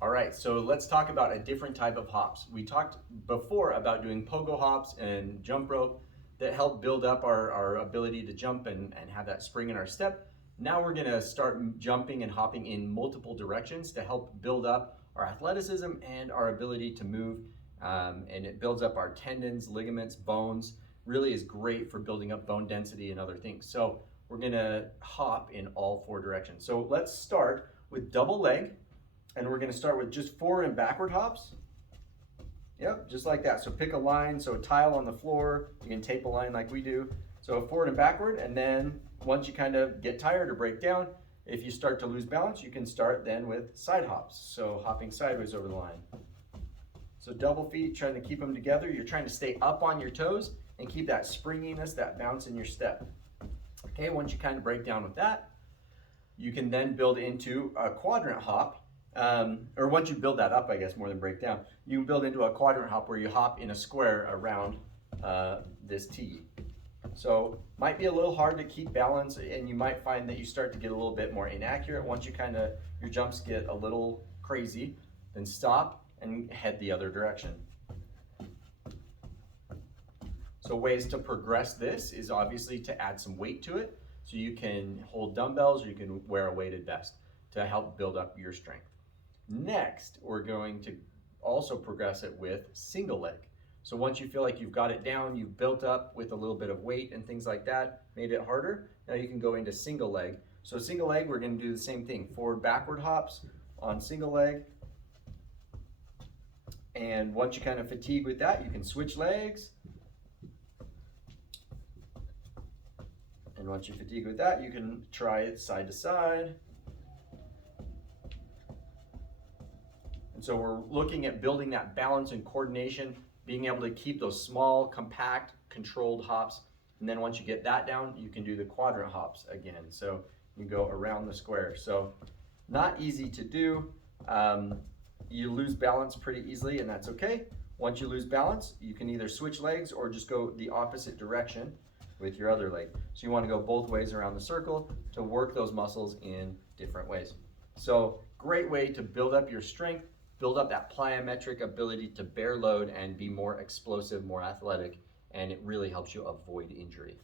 All right, so let's talk about a different type of hops. We talked before about doing pogo hops and jump rope that help build up our ability to jump and have that spring in our step. Now we're gonna start jumping and hopping in multiple directions to help build up our athleticism and our ability to move. And it builds up our tendons, ligaments, bones, really is great for building up bone density and other things. So we're gonna hop in all four directions. So let's start with double leg. And we're gonna start with just forward and backward hops. Yep, just like that. So pick a line, so a tile on the floor, you can tape a line like we do. So forward and backward, and then once you kind of get tired or break down, if you start to lose balance, you can start then with side hops. So hopping sideways over the line. So double feet, trying to keep them together. You're trying to stay up on your toes and keep that springiness, that bounce in your step. Okay, once you kind of break down with that, you can then build into a quadrant hop. Or once you build that up, I guess, more than break down, you can build into a quadrant hop where you hop in a square around this tee. So might be a little hard to keep balance, and you might find that you start to get a little bit more inaccurate. Once you kind of, your jumps get a little crazy, then stop and head the other direction. So ways to progress this is obviously to add some weight to it. So you can hold dumbbells or you can wear a weighted vest to help build up your strength. Next, we're going to also progress it with single leg. So once you feel like you've got it down, you've built up with a little bit of weight and things like that, made it harder, now you can go into single leg. So single leg, we're gonna do the same thing, forward, backward hops on single leg. And once you kind of fatigue with that, you can switch legs. And once you fatigue with that, you can try it side to side. And so we're looking at building that balance and coordination, being able to keep those small, compact, controlled hops. And then once you get that down, you can do the quadrant hops again. So you go around the square. So not easy to do. You lose balance pretty easily, and that's okay. Once you lose balance, you can either switch legs or just go the opposite direction with your other leg. So you want to go both ways around the circle to work those muscles in different ways. So great way to build up your strength, build up that plyometric ability to bear load and be more explosive, more athletic, and it really helps you avoid injury.